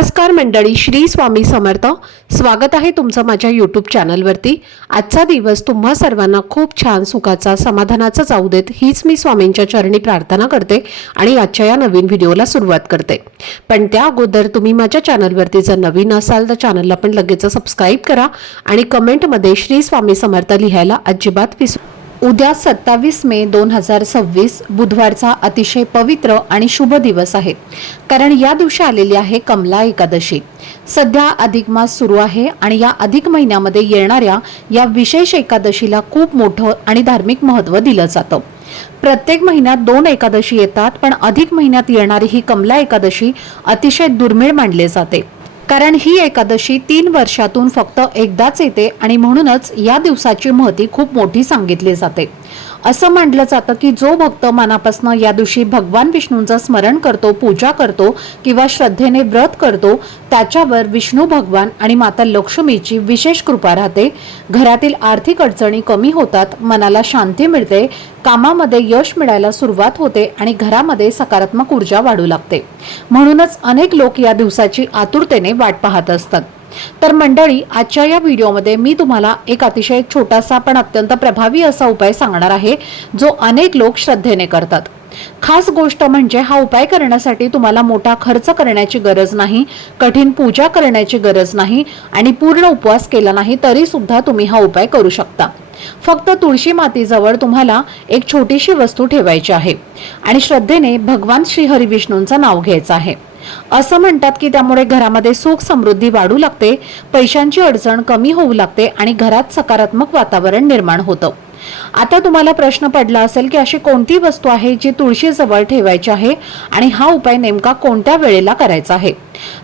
नमस्कार मंडळी, श्री स्वामी समर्थ. स्वागत आहे तुमचं माझ्या यूट्यूब चॅनलवरती. आजचा दिवस तुम्हा सर्वांना खूप छान सुखाचा समाधानाचा जाऊ देत हीच मी स्वामींच्या चरणी प्रार्थना करते आणि आजच्या या नवीन व्हिडिओला सुरुवात करते. पण त्या अगोदर तुम्ही माझ्या चॅनलवरती जर नवीन असाल तर चॅनलला पण लगेच सबस्क्राईब करा आणि कमेंटमध्ये श्री स्वामी समर्थ लिहायला अजिबात विसरू. उद्या 27 मे 2026 बुधवारचा अतिशय पवित्र आणि शुभ दिवस आहे, कारण या दिवशी आलेली आहे कमला एकादशी. सध्या अधिक मास सुरू आहे आणि या अधिक महिन्यामध्ये येणाऱ्या या विशेष एकादशीला खूप मोठं आणि धार्मिक महत्त्व दिलं जातं. प्रत्येक महिन्यात 2 एकादशी येतात, पण अधिक महिन्यात येणारी ही कमला एकादशी अतिशय दुर्मिळ मानली जाते, कारण ही एकादशी 3 वर्षातून फक्त एकदाच येते आणि म्हणूनच या दिवसाची महती खूप मोठी सांगितली जाते. असं म्हटलं जातं की जो भक्त मनापासून या दिवशी भगवान विष्णूंचं स्मरण करतो, पूजा करतो किंवा श्रद्धेने व्रत करतो, त्याच्यावर विष्णू भगवान आणि माता लक्ष्मीची विशेष कृपा राहते. घरातील आर्थिक अडचणी कमी होतात, मनाला शांती मिळते, कामामध्ये यश मिळायला सुरुवात होते आणि घरामध्ये सकारात्मक ऊर्जा वाढू लागते. म्हणूनच अनेक लोक या दिवसाची आतुरतेने वाट पाहत असतात. तर मंडळी, आजच्या या व्हिडिओमध्ये मी तुम्हाला एक अतिशय छोटासा पण अत्यंत प्रभावी असा उपाय सांगणार आहे, जो अनेक लोक श्रद्धेने करतात. खास गोष्ट म्हणजे हा उपाय करण्यासाठी तुम्हाला मोठा खर्च करण्याची गरज नाही, कठीण पूजा करण्याची गरज नाही आणि पूर्ण उपवास केला नाही तरी सुद्धा तुम्ही हा उपाय करू शकता. फक्त तुळशी मातीजवळ तुम्हाला एक छोटीशी वस्तू ठेवायची आहे आणि श्रद्धेने भगवान श्री हरी विष्णूंचं नाव घ्यायचं आहे. असं म्हणतात की त्यामुळे घरामध्ये सुख समृद्धी वाढू लागते, पैशांची अडचण कमी होऊ लागते आणि घरात सकारात्मक वातावरण निर्माण होतं. आता तुम्हाला प्रश्न पडला असेल की अशी कोणती वस्तू आहे जी तुळशीजवळ ठेवायची आहे आणि हा उपाय नेमका कोणत्या वेळेला करायचा आहे.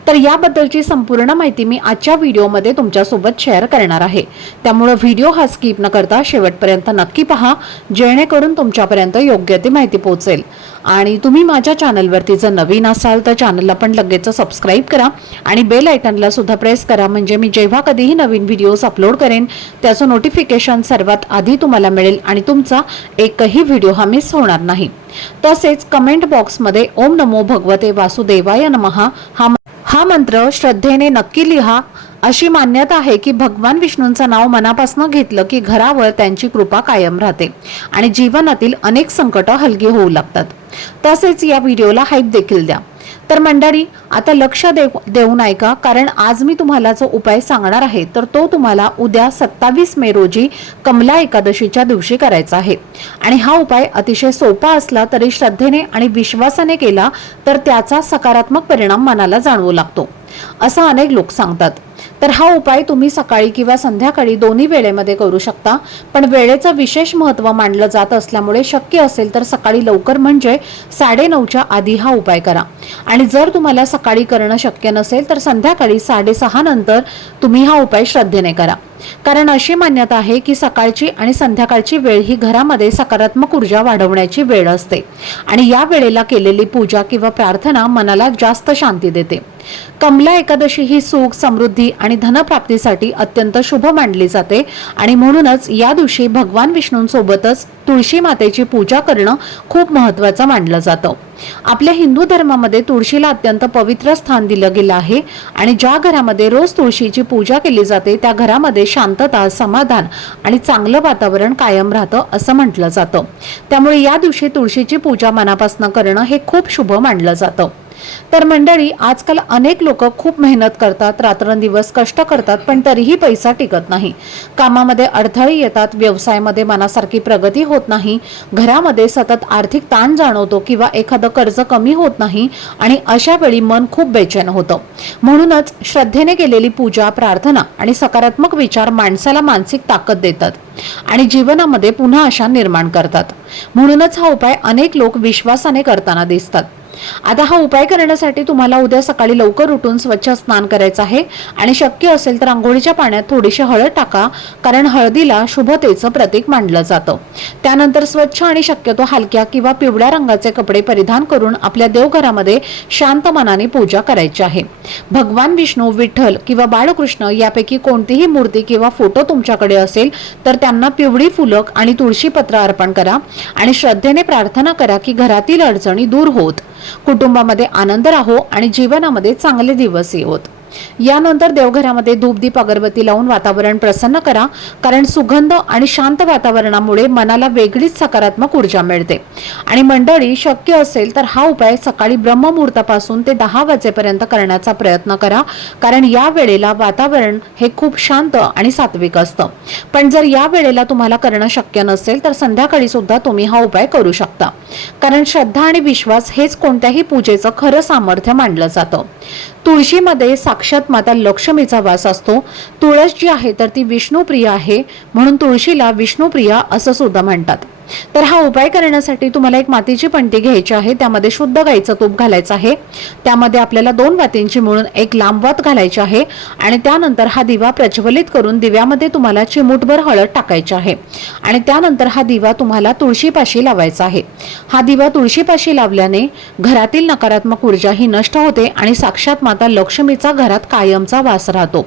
तर याबद्दलची संपूर्ण माहिती मी आजच्या व्हिडिओमध्ये तुमच्यासोबत शेअर करणार आहे. त्यामुळे व्हिडिओ हा स्किप न करता शेवटपर्यंत नक्की पहा, जेणेकरून तुमच्यापर्यंत योग्य ती माहिती पोहोचेल. आणि तुम्ही माझ्या चॅनलवरती जर नवीन असाल तर चॅनलला पण लगेच सबस्क्राईब करा आणि बेल आयकॉनला सुद्धा प्रेस करा, म्हणजे मी जेव्हा कधीही नवीन व्हिडिओज अपलोड करेन त्याचं नोटिफिकेशन सर्वात आधी तुम्हाला मिळेल आणि तुमचा एकही व्हिडिओ हा मिस होणार नाही. तसेच कमेंट बॉक्समध्ये ओम नमो भगवते वासुदेवाय नमः हा मंत्र श्रद्धेने नक्की लिहा. अशी मान्यता आहे की भगवान विष्णूंचं नाव मनापासून घेतलं की घरावर त्यांची कृपा कायम राहते आणि जीवनातील अनेक संकट हलकी होऊ लागतात. तसेच या व्हिडिओला हाईप देखील द्या. तर मंडळी, आता लक्ष देऊन ऐका, कारण आज मी तुम्हाला जो उपाय सांगणार आहे तर तो तुम्हाला उद्या 27 मे रोजी कमला एकादशीच्या दिवशी करायचा आहे. आणि हा उपाय अतिशय सोपा असला तरी श्रद्धेने आणि विश्वासाने केला तर त्याचा सकारात्मक परिणाम मनाला जाणवू लागतो, असं अनेक लोक सांगतात. तर हा उपाय तुम्ही सकाळी किंवा संध्याकाळी दोन्ही वेळेमध्ये करू शकता, पण वेळेचं विशेष महत्त्व मानलं जात असल्यामुळे शक्य असेल तर सकाळी लवकर म्हणजे 9:30च्या आधी हा उपाय करा. आणि जर तुम्हाला सकाळी करणं शक्य नसेल तर संध्याकाळी 6:30 नंतर तुम्ही हा उपाय श्रद्धेने करा, कारण अशी मान्यता आहे की सकाळची आणि संध्याकाळची वेळ ही घरामध्ये सकारात्मक ऊर्जा वाढवण्याची वेळ असते आणि या वेळेला केलेली पूजा किंवा प्रार्थना मनाला जास्त शांती देते. कमला एकादशी ही सुख, समृद्धी आणि धनप्राप्तीसाठी अत्यंत शुभ मानली जाते आणि म्हणूनच या दिवशी भगवान विष्णूंसोबतच तुळशी मातेची पूजा करणं खूप महत्त्वाचं मानलं जातं. आपल्या हिंदू धर्मामध्ये तुळशीला अत्यंत पवित्र स्थान दिलं गेलं आहे आणि ज्या घरामध्ये रोज तुळशीची पूजा केली जाते त्या घरामध्ये शांतता, समाधान आणि चांगलं वातावरण कायम राहतं असं म्हटलं जातं. त्यामुळे या दिवशी तुळशीची पूजा मनापासून करणं हे खूप शुभ मानलं जातं. तर मंडळी, आजकाल अनेक लोक खूप मेहनत करतात, रात्रंदिवस कष्ट करतात, पण तरीही पैसा टिकत नाही. कामामध्ये अडथळे येतात, व्यवसायामध्ये मनासारखी प्रगती होत नाही, घरामध्ये सतत आर्थिक ताण जाणवतो किंवा एखादं कर्ज कमी होत नाही आणि अशा वेळी मन खूप बेचैन होतं. म्हणूनच श्रद्धेने केलेली पूजा, प्रार्थना आणि सकारात्मक विचार माणसाला मानसिक ताकद देतात आणि जीवनामध्ये पुन्हा आशा निर्माण करतात. म्हणूनच हा उपाय अनेक लोक विश्वासाने करताना दिसतात. आता हा उपाय करण्यासाठी तुम्हाला उद्या सकाळी लवकर उठून स्वच्छ स्नान करायचं आहे आणि शक्य असेल तर अंघोळीच्या पाण्यात थोडीशी हळद टाका, कारण हळदीला शुभतेचं प्रतीक मानलं जातं. त्यानंतर स्वच्छ आणि शक्यतो हलक्या किंवा पिवळ्या रंगाचे कपडे परिधान करून आपल्या देवघरामध्ये शांत मनाने पूजा करायची आहे. भगवान विष्णू, विठ्ठल किंवा बाळकृष्ण यापैकी कोणतीही मूर्ती किंवा फोटो तुमच्याकडे असेल तर त्यांना पिवळी फुलं आणि तुळशी पत्र अर्पण करा आणि श्रद्धेने प्रार्थना करा की घरातील अडचणी दूर होत. कुटुंबामध्ये आनंद राहो आणि जीवनामध्ये चांगले दिवस येवोत। यानंतर देवघरामध्ये धूपदीप अगरबत्ती लावून वातावरण प्रसन्न करा, कारण सुगंध आणि शांत वातावरणामुळे मनाला वेगळीच सकारात्मक ऊर्जा मिळते। आणि मंडळी, शक्य असेल तर हा उपाय सकाळी ब्रह्ममुहूर्तापासून ते 10 वाजेपर्यंत करण्याचा प्रयत्न करा, कारण या वेळेला वातावरण हे खूप शांत आणि सात्विक असतं। पण जर या वेळेला तुम्हाला करणं शक्य नसेल तर संध्याकाळी सुद्धा तुम्ही हा उपाय करू शकता, कारण श्रद्धा आणि विश्वास हेच कोणत्याही पूजेचं खरं सामर्थ्य मानलं जातं। तुळशीमध्ये साक्षात माता लक्ष्मीचा वास असतो। तुळस जी आहे तर ती विष्णुप्रिय आहे, म्हणून तुळशीला विष्णुप्रिया असं सुद्धा म्हणतात। तर हा उपाय करण्यासाठी तुम्हाला एक मातीची पणती घ्यायची आहे, त्यामध्ये शुद्ध गाईचं तूप घालायचं आहे। त्यामध्ये आपल्याला 2 वातींची मिळून एक लांब वात घालायची आहे आणि त्यानंतर हा दिवा प्रज्वलित करून दिव्यामध्ये तुम्हाला चिमूटभर हळद टाकायची आहे आणि त्यानंतर हा दिवा तुम्हाला तुळशीपाशी लावायचा आहे। हा दिवा तुळशीपाशी लावल्याने घरातील नकारात्मक ऊर्जा ही नष्ट होते आणि साक्षात माता लक्ष्मीचा घरात कायमचा वास राहतो।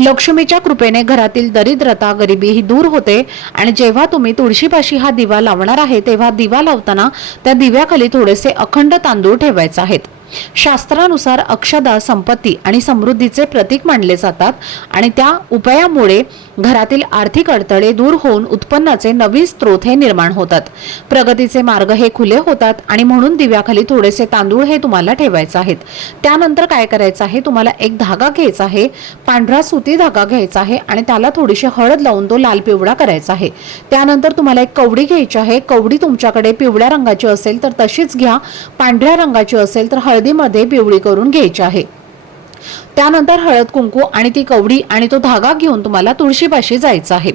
लक्ष्मीच्या कृपेने घरातील दरिद्रता, गरिबी ही दूर होते। आणि जेव्हा तुम्ही तुळशीपाशी हा दिवा लावणार आहे तेव्हा दिवा लावताना त्या दिव्याखाली थोडेसे अखंड तांदूळ ठेवायचे आहेत। शास्त्रानुसार अक्षदा संपत्ती आणि समृद्धीचे प्रतीक मानले जातात आणि त्या उपायामुळे घरातील आर्थिक अडथळे दूर होऊन उत्पन्नाचे नवीन स्रोत हे निर्माण होतात, प्रगतीचे मार्ग हे खुले होतात। आणि म्हणून दिव्याखाली थोडेसे तांदूळ हे तुम्हाला ठेवायचे आहेत। त्यानंतर काय करायचं आहे, तुम्हाला एक धागा घ्यायचा आहे, पांढरा सुती धागा घ्यायचा आहे आणि त्याला थोडीशी हळद लावून तो लाल पिवळा करायचा आहे। त्यानंतर तुम्हाला एक कवडी घ्यायची आहे, कवडी तुमच्याकडे पिवळ्या रंगाची असेल तर तशीच घ्या, पांढऱ्या रंगाची असेल तर हळदीमध्ये पिवळी करून घ्यायची आहे। त्यानंतर हळद कुंकू आणि ती कवडी आणि तो धागा घेऊन तुम्हाला तुळशीपाशी जायचं आहे।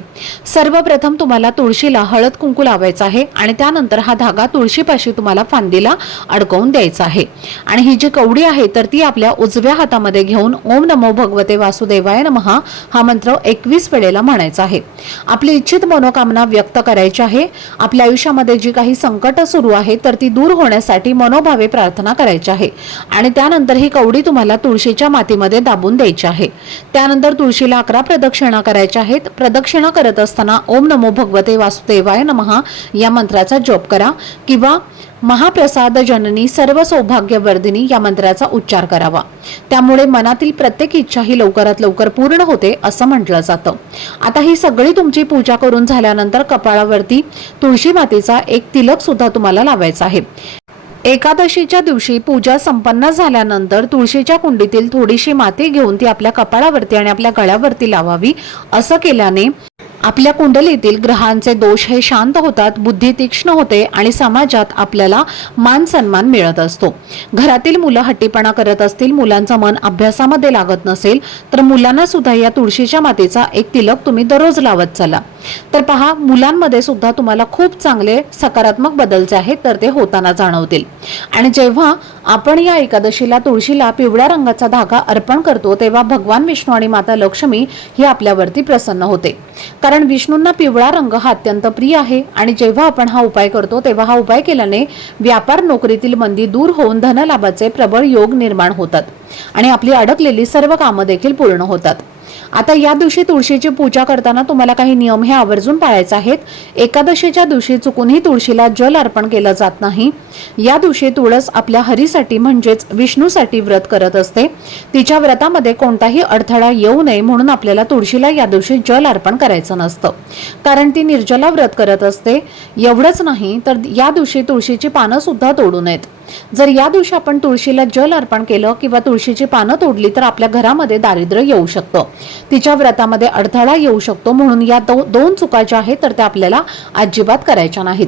सर्वप्रथम तुम्हाला तुळशीला हळद कुंकू लावायचं आहे आणि त्यानंतर हा धागा तुळशीपाशी तुम्हाला फांदीला अडकवून द्यायचा आहे। आणि ही जी कवडी आहे तर ती आपल्या उजव्या हातामध्ये घेऊन ओम नमो भगवते वासुदेवाय नमः हा मंत्र 21 वेळेला म्हणायचा आहे। आपली इच्छित मनोकामना व्यक्त करायची आहे। आपल्या आयुष्यामध्ये जी काही संकट सुरू आहे तर ती दूर होण्यासाठी मनोभावे प्रार्थना करायची आहे आणि त्यानंतर ही कवडी तुम्हाला तुळशीच्या मातीमध्ये दाबून द्यायची आहे। त्यानंतर तुळशीला 11 प्रदक्षिणा करायच्या आहेत। प्रदक्षिणा करत असताना ओम नमो भगवते वासुदेवाय नमः या मंत्राचा जप करा किंवा महाप्रसाद जननी सर्व सौभाग्यवर्धिनी या मंत्राचा उच्चार करावा। त्यामुळे मनातील प्रत्येक इच्छा ही लवकरात लवकर पूर्ण होते असं म्हटलं जातं। आता ही सगळी तुमची पूजा करून झाल्यानंतर कपाळावरती तुळशी मातेचा एक तिलक सुद्धा तुम्हाला लावायचा आहे। एकादशीच्या दिवशी पूजा संपन्न झाल्यानंतर तुळशीच्या कुंडीतील थोडीशी माती घेऊन ती आपल्या कपाळावरती आणि आपल्या गळ्यावरती लावावी। असं केल्याने आपल्या कुंडलीतील ग्रहांचे दोष हे शांत होतात, बुद्धी तीक्ष्ण होते आणि समाजात आपल्याला मान सन्मान मिळत असतो। घरातील मुलं हट्टीपणा करत असतील, मुलांचं मन अभ्यासामध्ये लागत नसेल तर मुलांना सुद्धा या तुळशीच्या मातेचा एक तिलक तुम्ही दररोज लावत चला। तर पहा, मुलांमध्ये सुद्धा तुम्हाला खूप चांगले सकारात्मक बदल जे आहेत तर ते होताना जाणवतील। आणि जेव्हा आपण या एकादशीला तुळशीला पिवळ्या रंगाचा धागा अर्पण करतो तेव्हा भगवान विष्णू आणि माता लक्ष्मी ही आपल्यावरती प्रसन्न होते, कारण विष्णूंना पिवळा रंग हा अत्यंत प्रिय आहे। आणि जेव्हा आपण हा उपाय करतो तेव्हा हा उपाय केल्याने व्यापार नोकरीतील मंदी दूर होऊन धनलाभाचे प्रबळ योग निर्माण होतात आणि आपली अडकलेली सर्व कामं देखील पूर्ण होतात। आता या दिवशी तुळशीची पूजा करताना तुम्हाला काही नियम हे आवर्जून पाळायचे आहेत। एकादशीच्या दिवशी चुकूनही तुळशीला जल अर्पण केलं जात नाही। या दिवशी तुळस आपल्या हरीसाठी म्हणजेच विष्णूसाठी व्रत करत असते। तिच्या व्रतामध्ये कोणताही अडथळा येऊ नये म्हणून आपल्याला तुळशीला या दिवशी जल अर्पण करायचं नसतं, कारण ती निर्जला व्रत करत असते। एवढंच नाही तर या दिवशी तुळशीची पानं सुद्धा तोडू नयेत। जर या दिवशी आपण तुळशीला जल अर्पण केलं किंवा तुळशीची पानं तोडली तर आपल्या घरामध्ये दारिद्र्य येऊ शकतं, तिच्या व्रतामध्ये अडथळा येऊ शकतो। म्हणून या दोन चुका ज्या आहेत तर त्या आपल्याला अजिबात करायच्या नाहीत।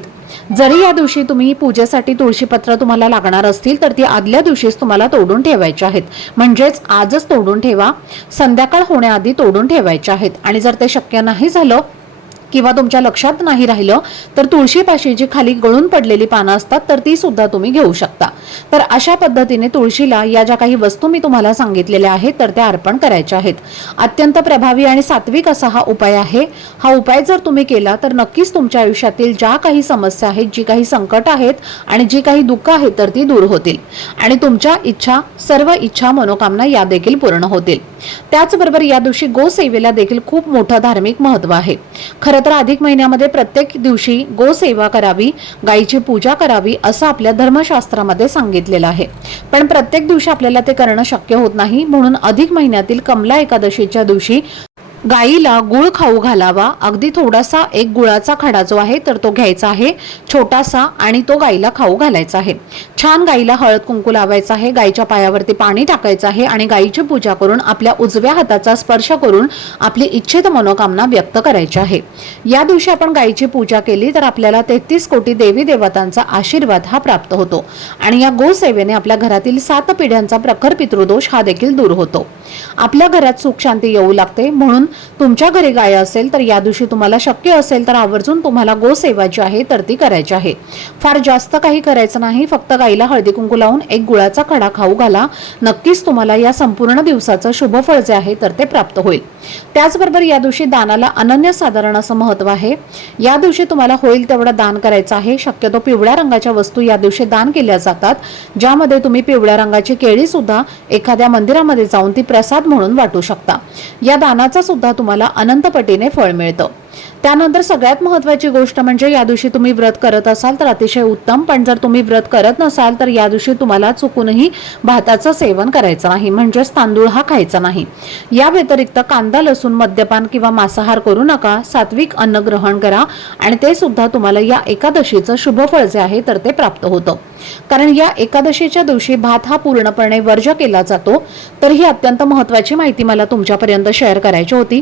जरी या दिवशी तुम्ही पूजेसाठी तुळशीपत्र तुम्हाला लागणार असतील तर ती आदल्या दिवशीच तुम्हाला तोडून ठेवायची आहेत, म्हणजेच आजच तोडून ठेवा, संध्याकाळ होण्याआधी तोडून ठेवायचे आहेत। आणि जर ते शक्य नाही झालं किंवा तुमच्या लक्षात नाही राहिलं तर तुळशीपाशी जी खाली गळून पडलेली पानं असतात तर ती सुद्धा तुम्ही घेऊ शकता। तर अशा पद्धतीने तुळशीला या ज्या काही वस्तू मी तुम्हाला सांगितलेल्या आहेत तर त्या अर्पण करायच्या आहेत। अत्यंत प्रभावी आणि सात्विक असा हा उपाय आहे। हा उपाय जर तुम्ही केला तर नक्कीच तुमच्या आयुष्यातील ज्या काही समस्या आहेत, जी काही संकट आहेत आणि जी काही दुःख आहेत तर ती दूर होतील आणि तुमच्या इच्छा, सर्व इच्छा, मनोकामना या देखील पूर्ण होतील। त्याचबरोबर या दिवशी गोसेवेला देखील खूप मोठं धार्मिक महत्त्व आहे। खरं चैत्र अधिक महिन्यामध्ये प्रत्येक दिवशी गोसेवा करावी, गायीची पूजा करावी असं आपल्या धर्मशास्त्रामध्ये सांगितलेलं आहे. पण प्रत्येक दिवशी आपल्याला ते करणं शक्य होत नाही, म्हणून अधिक महिन्यातील कमला एकादशीच्या दिवशी गाईला गुळ खाऊ घालावा. अगदी थोडासा एक गुळाचा खडा जो आहे तर तो घ्यायचा आहे छोटासा आणि तो गाईला खाऊ घालायचा आहे. छान गाईला हळद कुंकू लावायचा आहे, गाईच्या पायावरती पाणी टाकायचं आहे आणि गाईची पूजा करून आपल्या उजव्या हाताचा स्पर्श करून आपली इच्छित मनोकामना व्यक्त करायची आहे. या दिवशी आपण गाईची पूजा केली तर आपल्याला 33 कोटी देवी देवतांचा आशीर्वाद हा प्राप्त होतो आणि या गोसेवेने आपल्या घरातील 7 पिढ्यांचा प्रखर पितृदोष हा देखील दूर होतो. आपल्या घरात सुख शांती येऊ लागते. म्हणून तुमच्या घरी गाय असेल तर या दिवशी तुम्हाला शक्य असेल तर आवर्जून तुम्हाला गोसेवा जी आहे तर ती करायची आहे. फार जास्त काही करायचं नाही, फक्त गाईला हळदी कुंकू लावून एक गुळाचा खडा खाऊ घाला. नक्कीच तुम्हाला या संपूर्ण दिवसाचं शुभफळ जे आहे तर ते प्राप्त होईल. त्याचबरोबर या दिवशी दानाला अनन्यसाधारण असं महत्त्व आहे. या दिवशी तुम्हाला होईल तेवढं दान करायचं आहे. शक्यतो पिवळ्या रंगाच्या वस्तू या दिवशी दान केल्या जातात, ज्यामध्ये तुम्ही पिवळ्या रंगाची केळी सुद्धा एखाद्या मंदिरामध्ये जाऊन ती प्रसाद म्हणून वाटू शकता. या दानाचा सुद्धा तुम्हाला अनंत पटीने फळ मिळतं. त्यानंतर सगळ्यात महत्त्वाची गोष्ट म्हणजे या दिवशी तुम्ही व्रत करत असाल तर अतिशय उत्तम, पण जर तुम्ही व्रत करत नसाल तर या दिवशी तुम्हाला चुकूनही भाताचं सेवन करायचं नाही, म्हणजेच तांदूळ हा खायचा नाही. या व्यतिरिक्त कांदा, लसूण, मद्यपान किंवा मांसाहार करू नका. सात्विक अन्न ग्रहण करा आणि ते सुद्धा तुम्हाला या एकादशीचं शुभफळ जे आहे तर ते प्राप्त होतं. कारण या एकादशीच्या दिवशी भात हा पूर्णपणे वर्ज्य केला जातो. तर ही अत्यंत महत्त्वाची माहिती मला तुमच्यापर्यंत शेअर करायची होती.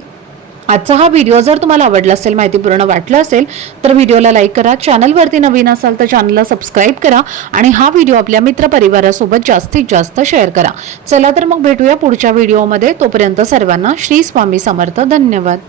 आजचा हा व्हिडिओ जर तुम्हाला आवडला असेल, माहितीपूर्ण वाटलं असेल तर व्हिडिओला लाईक करा. चॅनलवरती नवीन असाल तर चॅनलला सबस्क्राईब करा आणि हा व्हिडिओ आपल्या मित्रपरिवारासोबत जास्तीत जास्त शेअर करा. चला तर मग भेटूया पुढच्या व्हिडिओमध्ये. तोपर्यंत सर्वांना श्री स्वामी समर्थ. धन्यवाद.